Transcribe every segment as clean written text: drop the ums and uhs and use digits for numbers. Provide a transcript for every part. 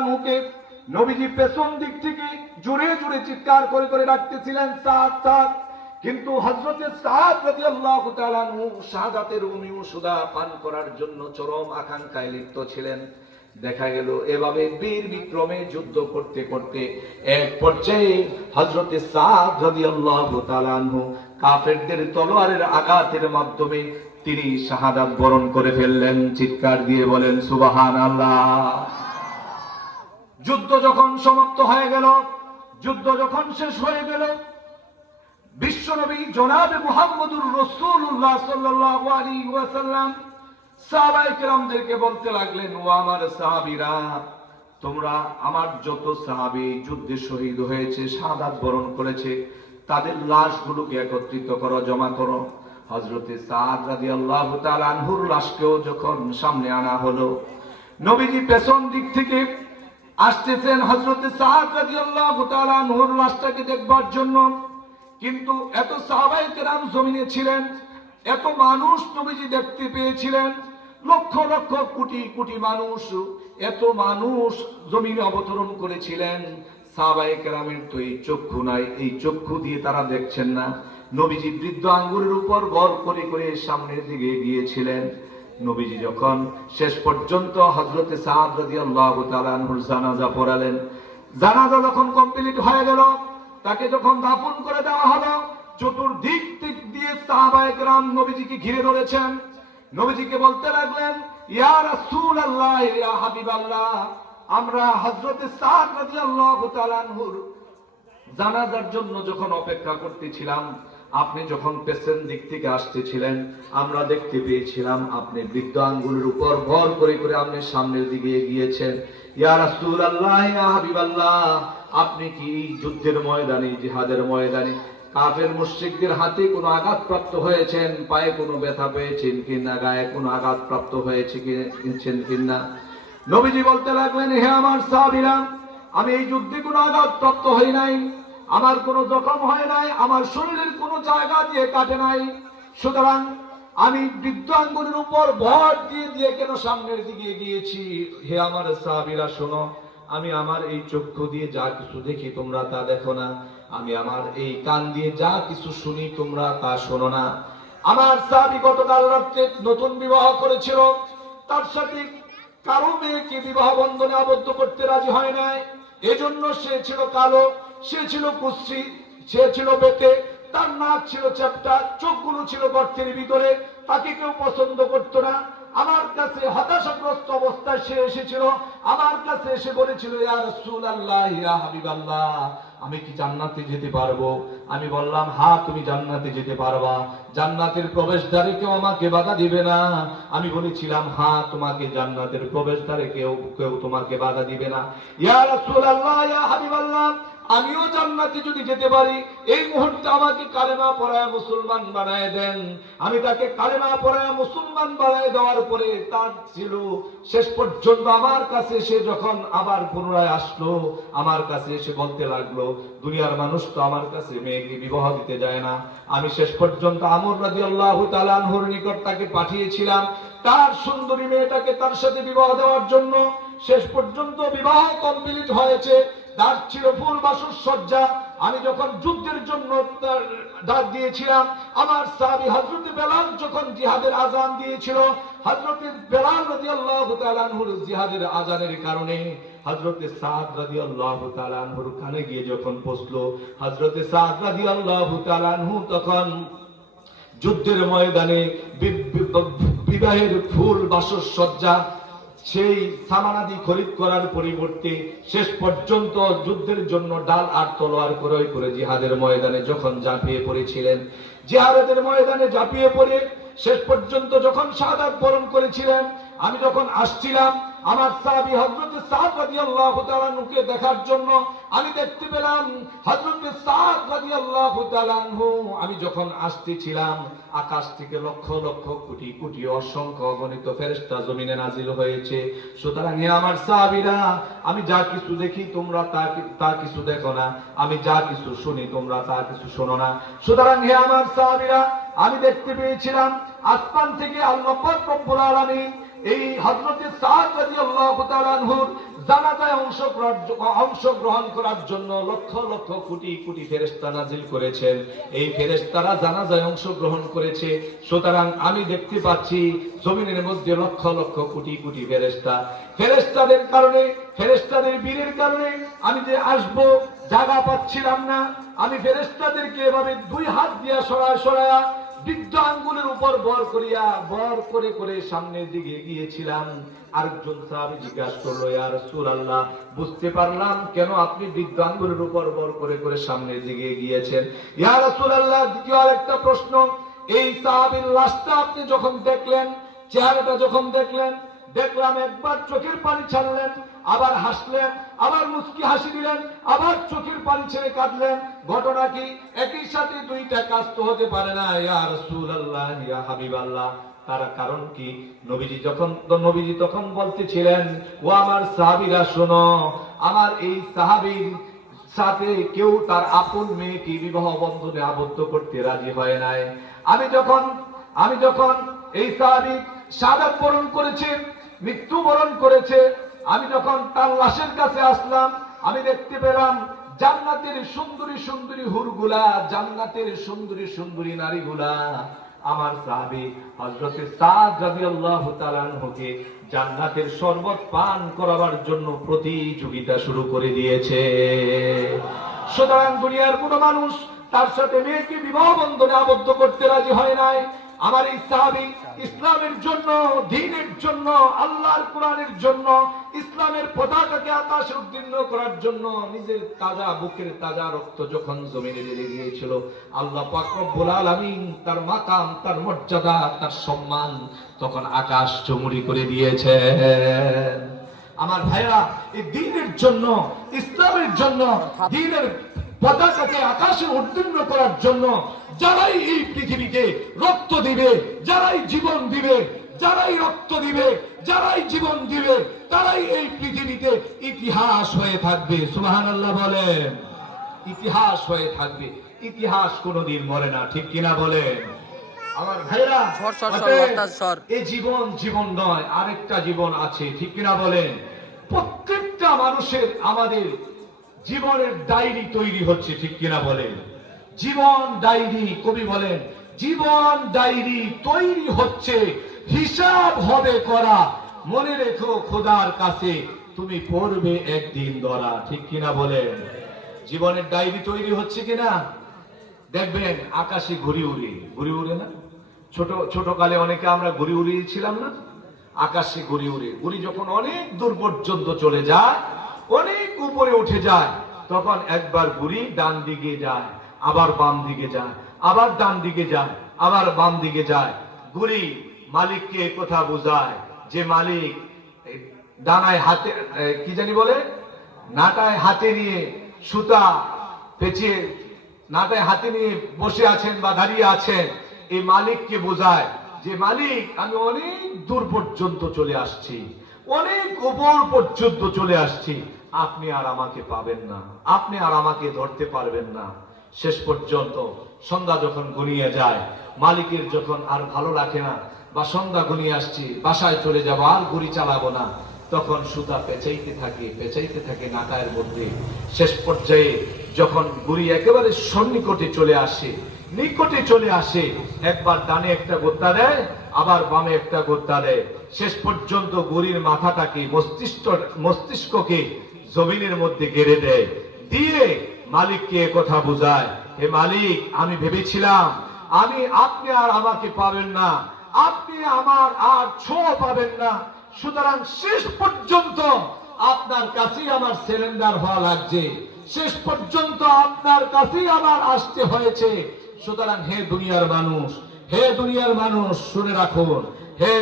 আনহুকে নবীজি পেছন দিক থেকে জোরে জোরে চিৎকার করে করে ডাকতেছিলেন, সাদ সাদ। কিন্তু হযরতে সাদ রাদিয়াল্লাহু তাআলা আনহু শাহাদাতের সুদা পান করার জন্য চরম আকাঙ্ক্ষায় লিপ্ত ছিলেন। দেখা গেল এভাবে বীর বিক্রমে যুদ্ধ করতে করতে এক পর্যায়ে হযরতে সাদ রাদিয়াল্লাহু তাআলা আনহু কাফেরদের তলোয়ারের আঘাতের মাধ্যমে তিনি শাহাদাত বরণ করে ফেললেন। চিৎকার দিয়ে বলেন সুবহানাল্লাহ। যুদ্ধ যখন সমাপ্ত হয়ে গেল, যুদ্ধ যখন শেষ হয়ে গেল, বিশ্বনবী জনাবে মুহাম্মদুর রাসূলুল্লাহ সাল্লাল্লাহু আলাইহি ওয়াসাল্লাম সাহাবায়ে কেরামদেরকে বলতে লাগলেন, ও আমার সাহাবীরা, তোমরা আমার যত সাহাবী যুদ্ধে শহীদ হয়েছে, শাহাদাত বরণ করেছে, তাদের লাশগুলোকে একত্রিত করো, জমা করো। হযরতে সাদ রাদিয়াল্লাহু তাআলা আনহুর লাশকেও যখন সামনে আনা হলো, নবীজি পেছন দিক থেকে আসতেছেন হযরতে সাদ রাদিয়াল্লাহু তাআলা আনহুর লাশটাকে দেখবার জন্য। কিন্তু এত সাহাবায়ে কেরাম জমিনে ছিলেন, এত মানুষ নবীজি দেখতে পেয়েছিলেন, লক্ষ লক্ষ কোটি কোটি মানুষ, এত মানুষ জমিনে অবতরণ করেছিলেন। সাহাবায়ে কেরামের তো এই চক্ষু নাই, এই চক্ষু দিয়ে তারা দেখছেন না। নবীজি বৃদ্ধ আঙ্গুরের উপর ভর করে করে সামনের দিকে গিয়েছিলেন। নবীজি যখন শেষ পর্যন্ত হযরতে সাদ রাদিয়াল্লাহু তাআলা আনহুর জানাজা পড়ালেন, জানাজা যখন কমপ্লিট হয়ে গেল, তাকে যখন দাফন করে দেওয়া হলো, চতুর্দিক দিয়ে সাহাবায়ে কেরাম নবীজিকে ঘিরে ধরেছেন। নবীজিকে বলতে লাগলেন, ইয়া রাসূলুল্লাহ, ইয়া হাবিবাল্লাহ, আমরা হযরতে সাদ রাদিয়াল্লাহু তাআলা আনহুর জানাজার জন্য যখন অপেক্ষা করতেছিলাম, আপনি যখন পেছন দিক থেকে আসতেছিলেন, আমরা দেখতে পেয়েছিলাম আপনি বৃদ্ধ আঙ্গুলের উপর ভর করে করে আপনি সামনের দিকে এগিয়েছেন। ইয়া রাসূলুল্লাহ, ইয়া হাবিবাল্লাহ, আপনি কি যুদ্ধের ময়দানে, জিহাদের ময়দানে কাফের মুশরিকদের হাতে কোনো আঘাতপ্রাপ্ত হয়েছেন, পায়ে কোনো ব্যথা পেয়েছেন কিনা, গায়ে কোনো আঘাতপ্রাপ্ত হয়েছে কিনা? নবীজি বলতে লাগলেন, হে আমার সাহাবীরা, আমি এই যুদ্ধে কোনো আঘাতপ্রাপ্ত হই নাই, আমার কোনো জখম হয় নাই, আমার শরীরের কোনো জায়গা দিয়ে কাটে নাই। সুতরাং আমি বৃদ্ধ আঙ্গুলের উপর ভর দিয়ে দিয়ে কেন সামনের দিকে গিয়েছি? হে আমার সাহাবীরা, শোনো, আমি আমার এই চক্ষু দিয়ে যা কিছু দেখি তোমরা তা দেখো না, আমি আমার এই কান দিয়ে যা কিছু শুনি তোমরা তা শোনো না। আমার সাহাবী গতকাল রাতে নতুন বিবাহ করেছিল, তার সাথে কারো মেয়েকে বিবাহ বন্ধনে আবদ্ধ করতে রাজি হয় নাই। এজন্য সে ছিল কালো, সে ছিল কুশ্রী, সে ছিল বেঁটে, তার নাক ছিল চ্যাপ্টা, চোখগুলো ছিল গর্তের ভিতরে, তাকে কেউ পছন্দ করতো না। আমার কাছে হতাশাগ্রস্ত অবস্থায় সে এসেছিল, আমার কাছে এসে বলেছিল, ইয়া রাসূলুল্লাহ, ইয়া হাবিবাল্লাহ, আমি কি জান্নাতে যেতে পারবো? আমি বললাম, হ্যাঁ, তুমি জান্নাতে যেতে পারবা, জান্নাতের প্রবেশদ্বারে কেউ আমাকে বাধা দিবে না। আমি বলেছিলাম, হ্যাঁ, তোমাকে জান্নাতের প্রবেশদ্বারে কেউ তোমাকে বাধা দিবে না। ইয়া রাসূলুল্লাহ, ইয়া হাবিবাল্লাহ, আমিও জান্নাতে যদি যেতে পারি, এই মুহূর্তে আমাকে কালেমা পড়ায় মুসলমান বানায় দেন। আমি তাকে কালেমা পড়ায় মুসলমান বানায় দেওয়ার পরে তার ছিল শেষ পর্যন্ত আমার কাছে সে যখন আবার পুনরায় আসলো, আমার কাছে এসে বলতে লাগলো, দুনিয়ার মানুষ তো আমার কাছে মেয়েকে বিবাহ দিতে যায় না। আমি শেষ পর্যন্ত আমর রাদিয়াল্লাহু তাআলা আনহুর নিকট তাকে পাঠিয়েছিলাম তার সুন্দরী মেয়েটাকে তার সাথে বিবাহ দেওয়ার জন্য। শেষ পর্যন্ত বিবাহ কমপ্লিট হয়েছে, তার ছিল ফুল বাসর সজ্জা। আমি যখন যুদ্ধের জন্য ডাক দিয়েছিলাম, আমার সাহাবী হযরত বেলাল যখন জিহাদের আযান দিয়েছিল, হযরত বেলাল রাদিয়াল্লাহু তাআলা আনহুর জিহাদের আযানের কারণে হযরত সাদ রাদিয়াল্লাহু তাআলা আনহুর কানে গিয়ে যখন পৌঁছলো, হযরত সাদ রাদিয়াল্লাহু তাআলা আনহু তখন যুদ্ধের ময়দানে বিবাহের ফুল বাসর সজ্জা সেই সামানাদি খরিদ করার পরিবর্তে শেষ পর্যন্ত যুদ্ধের জন্য ডাল আর তলোয়ার ক্রয় করে জিহাদের ময়দানে যখন ঝাঁপিয়ে পড়েছিলেন, জিহাদের ময়দানে ঝাঁপিয়ে পড়ে শেষ পর্যন্ত যখন শাহাদাত বরণ করেছিলেন, আমি যখন আসছিলাম আমার সাহাবী হযরত সাদ রাদিয়াল্লাহু তাআলা আনহুকে দেখার জন্য, আমি দেখতে পেলাম হযরত সাদ রাদিয়াল্লাহু তাআলা আনহু, আমি যখন আসতেছিলাম আকাশ থেকে লক্ষ লক্ষ কোটি কোটি অসংখ্য অগণিত ফেরেশতা জমিনে নাজিল হয়েছে। সুতরাং হে আমার সাহাবীরা, আমি যা কিছু দেখি তোমরা তা কিছু দেখো না, আমি যা কিছু শুনি তোমরা তা কিছু শোনো না। সুতরাং হে আমার সাহাবীরা, আমি দেখতে পেয়েছিলাম আসমান থেকে আল্লাহ পাক রব্বুল আলামিন এই হযরতে সাদ রাদিয়াল্লাহু তাআলা আনহুর জানাজায় অংশগ্রহণ করার জন্য লক্ষ লক্ষ কোটি কোটি ফেরেশতা নাজিল করেছেন। এই ফেরেশতারা জানাজায় অংশগ্রহণ করেছে। সুতরাং আমি দেখতে পাচ্ছি জমিনের মধ্যে লক্ষ লক্ষ কোটি কোটি ফেরেশতা। ফেরেশতাদের কারণে, ফেরেশতাদের বীরের কারণে আমি যে আসবো জায়গা পাচ্ছিলাম না। আমি ফেরেশতাদেরকে এভাবে দুই হাত দিয়া সরায়া বৃদ্ধ আঙ্গুলের উপর বর করে করে সামনের দিকে গিয়েছিলাম। আরেকজন সাহাবী জিজ্ঞাসা করলো, ইয়া রাসূলুল্লাহ, বুঝতে পারলাম কেন আপনি বৃদ্ধ আঙ্গুলের উপর বর করে করে সামনের দিকে গিয়েছেন। ইয়া রাসূলুল্লাহ, দ্বিতীয় আরেকটা প্রশ্ন, এই সাহাবীর লাশটা আপনি যখন দেখলেন, চেহারাটা যখন দেখলাম একবার চোখের পানি ছাড়লেন, আবার হাসলেন, আবার মুস্কি হাসি দিলেন, আবার চোখের পানি ছেড়ে কাঁদলেন। ঘটনা কি? একই সাথে দুইটা কাজ তো হতে পারে না। ইয়া রাসূলুল্লাহ, ইয়া হাবিবাল্লাহ, তার কারণ কি? নবীজি তখন বলতেছিলেন, ও আমার সাহাবীরা শোনো, আমার এই সাহাবীর সাথে কেউ তার আপন মেয়েকে বিবাহ বন্ধনে আবদ্ধ করতে রাজি হয় নাই। আমি যখন এই সাহাবী শাহাদাত বরণ করেছে, মৃত্যুবরণ করেছে, আমি যখন তার লাশের কাছে আসলাম, আমি দেখতে পেলাম জান্নাতের সুন্দরী সুন্দরী হুরগুলা, জান্নাতের সুন্দরী সুন্দরী নারীগুলা আমার সাহাবী হযরতে সাদ রাদিয়াল্লাহু তাআলা আনহুকে জান্নাতের শরবত পান করাবার জন্য প্রতিযোগিতা শুরু করে দিয়েছে। সুতরাং দুনিয়ার কোন মানুষ তার সাথে মেয়েকে বিবাহ বন্ধনে আবদ্ধ করতে রাজি হয় নাই। আমার এই সাহাবী ইসলামের জন্য, দ্বীনের জন্য, আল্লাহর কোরআনের জন্য, ইসলামের পতাকাকে আকাশে উত্তীর্ণ করার জন্য নিজের তাজা বুকের তাজা রক্ত যখন জমিনে ঢেলে দিয়েছিল, আল্লাহ পাক রব্বুল আলামিন তার মাকাম, তার মর্যাদা, তার সম্মান তখন আকাশ চুমুরি করে দিয়েছে। আমার ভাইরা, এই দ্বীনের জন্য, ইসলামের জন্য, দ্বীনের পতাকাকে আকাশে উত্তীর্ণ করার জন্য যারাই এই পৃথিবীতে রক্ত দিবে, যারাই জীবন দিবে, যারাই রক্ত দিবে, যারাই জীবন দিবে, তারাই এই পৃথিবীতে ইতিহাস হয়ে থাকবে। সুবহানাল্লাহ বলেন। ইতিহাস হয়ে থাকবে। ইতিহাস কোনোদিন মরে না, ঠিক কিনা বলেন? আমার ভাইরা, এই জীবন নয়, আরেকটা জীবন আছে, ঠিক কিনা বলেন? প্রত্যেকটা মানুষের, আমাদের জীবনের ডায়েরি তৈরি হচ্ছে, ঠিক কিনা বলেন? জীবন ডায়েরি, কবি বলেন, জীবন ডায়েরি তৈরি হচ্ছে, হিসাব হবে করা, মনে রেখো খোদার কাছে তুমি পড়বে একদিন ধরা, ঠিক কিনা বলেন? জীবনের ডায়েরি তৈরি হচ্ছে কিনা দেখবেন। আকাশে ঘুড়ি উড়ে না? ছোট কালে অনেকে আমরা ঘুড়ি উড়িয়েছিলাম না? আকাশে ঘুড়ি উড়ে, ঘুড়ি যখন অনেক দূর পর্যন্ত চলে যায়, অনেক উপরে উঠে যায়, তখন একবার ঘুড়ি ডান দিকে যায়, আবার বাম দিকে যায়, আবার ডান দিকে যায়, আবার বাম দিকে যায়। ঘুড়ি মালিককে কথা বোঝায় যে মালিক ডানায় হাতে, কি জানি বলে, নাটায় হাতে নিয়ে সুতা পেঁচিয়ে নাটায় হাতে নিয়ে বসে আছেন বা দাঁড়িয়ে আছেন। এই মালিককে বোঝায় যে মালিক, আমি অনেক দূর পর্যন্ত চলে আসছি, অনেক উপর পর্যন্ত চলে আসছি, আপনি আর আমাকে পাবেন না, আপনি আর আমাকে ধরতে পারবেন না। শেষ পর্যন্ত সন্ধ্যা যখন ঘনিয়ে যায়, মালিকের যখন আর ভালো লাগে না, বা সন্ধ্যা ঘনিয়ে আসছে, বাসায় চলে যাবো, আর ঘুড়ি চালাবো না, তখন সুতা পেঁচাইতে থাকে নাটায়ের মধ্যে। শেষ পর্যায়ে যখন ঘুড়ি একেবারে সন্নিকটে চলে আসে, একবার ডানে একটা গোত্তা দেয়, আবার বামে একটা গোত্তা দেয়। শেষ পর্যন্ত ঘুড়ির মাথাটাকে, মস্তিষ্ককে জমিনের মধ্যে গেড়ে দেয়, দিয়ে মালিককে কথা বোঝায়, হে মালিক, আমি ভেবেছিলাম আপনি আর আমাকে পাবেন না, আপনি আমার আর ছোঁয়া পাবেন না, সুতরাং শেষ পর্যন্ত আপনার কাছেই আমার সারেন্ডার হওয়া লাগছে, শেষ পর্যন্ত আপনার কাছেই আমার আসতে হয়েছে। সুতরাং হে দুনিয়ার মানুষ শুনে রাখুন, হে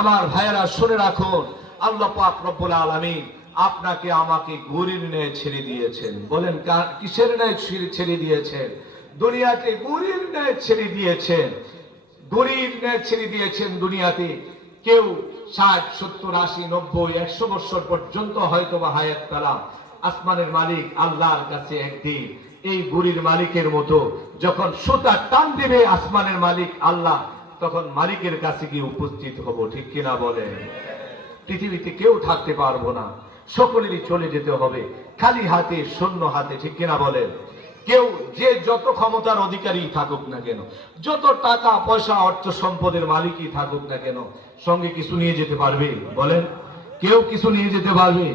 আমার ভাইয়েরা শুনে রাখুন, আল্লাহ পাক রব্বুল আলামিন আপনাকে আমাকে ঘুড়ির ন্যায় ছেড়ে দিয়েছেন। বলেন কিসের ন্যায় ছেড়ে দিয়েছেন? দুনিয়াতে ঘুড়ির ন্যায় ছেড়ে দিয়েছেন, ঘুড়ির ন্যায় ছেড়ে দিয়েছেন। দুনিয়াতে কেউ 60, 70, 80, 90, 100 বছর পর্যন্ত হয়তো বা হায়াত পেলাম। আসমানের মালিক আল্লাহর কাছে একদিন এই ঘুড়ির মালিকের মতো যখন সুতা টান দিবে, আসমানের মালিক আল্লাহ তখন মালিকের কাছে গিয়ে উপস্থিত হব, ঠিক কিনা বলেন? পৃথিবীতে কেউ থাকতে পারবো না, সকলেরই চলে যেতে হবে খালি হাতে, শূন্য হাতে, ঠিক কিনা বলেন? কেউ যে যত ক্ষমতার অধিকারী থাকুক না কেন, যত টাকা পয়সা অর্থ সম্পদের মালিকই থাকুক না কেন, সঙ্গে কিছু নিয়ে যেতে পারবে? বলেন, কেউ কিছু নিয়ে যেতে পারবে?